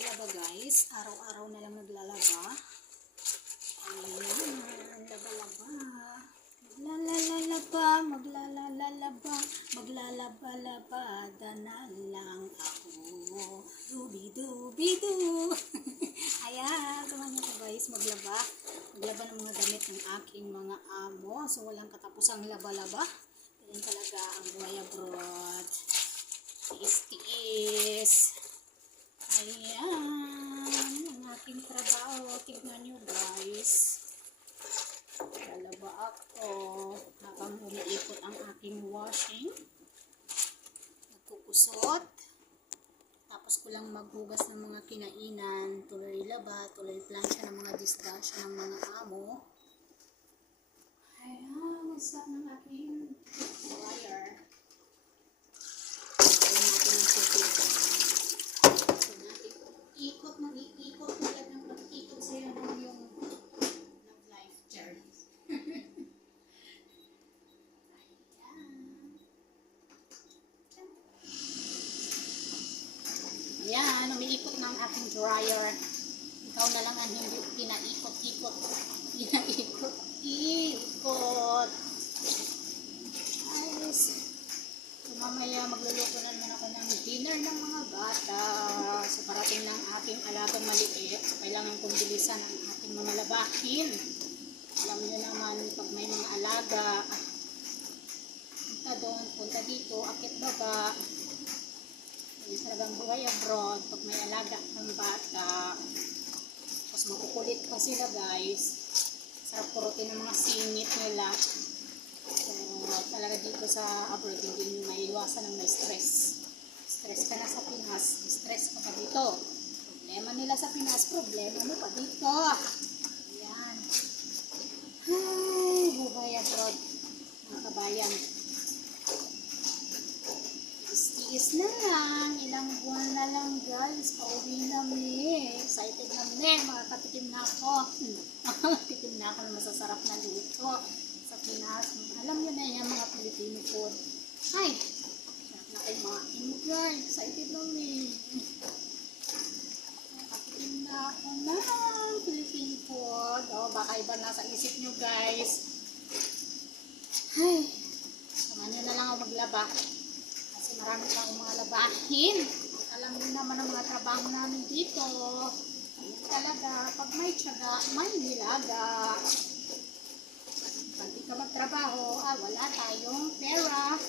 maglaba guys. Araw-araw na lang naglalaba. Ayan, laba-laba. Maglalalaba. Maglalaba-labada na lang ako. Dubi-dubi-du. Ayan, samahan niyo ko guys, maglaba. Maglaba ng mga damit ng aking mga amo. So, walang katapusang laba-laba. Yan talaga ang buhay abroad. Tiis-tiis. Ayan, ang aking trabaho. Tignan nyo guys. Lalaba ako habang umiikot ang aking washing. Nagkukusot. Tapos ko lang maghugas ng mga kinainan. Tuloy laba, tuloy plancha ng mga disgrasya ng mga amo. Ayan, masarap ng aking wire. Ayan natin ang tubig. Ikot, mag-iikot tulad ng pag-ikot sa'yo ng yung life journey. Ayan, umiikot ng aking dryer. Ikaw na lang ang hindi pinaikot-ikot. Pinaikot-ikot. Ayos. So, mamaya magluluto na naman ako ng dinner ng mga bata. So, parating ng aking alagang maliit. So, kailangan kong bilisan ang aking mga labahin. Alam nyo naman, pag may mga alaga, punta doon, punta dito, akit baba. Yung talagang buhay abroad, pag may alaga ng bata. Tapos makukulit pa sila guys. Sarap kurutin ng mga singit nila. So, talaga dito sa abroad, hindi nyo maiiwasan ng may stress. Stress ka na sa Pinas, stress ka pa dito. Problema nila sa Pinas, problema mo pa dito. Ayan. Ay, buhay abroad, mga kabayan. Tiis na lang, ilang buwan na lang guys, pauwi na mi. Excited na mi, makakatikim na ako. Makakatikim na ako ng masasarap na luto sa Pinas. Alam nyo na yan mga Filipino food. Ay, sarap na kayo mga ino guys, excited na mi. Makakatikim na ako ng Filipino food. O, baka iba nasa isip nyo guys. Ay, samahan nyo na lang ako maglaba. Marami pa akong mga labahin. Alam niyo naman ang mga trabaho namin dito. Talaga, pag may tiyaga, may nilaga. Pag di ka magtrabaho, wala tayong pera.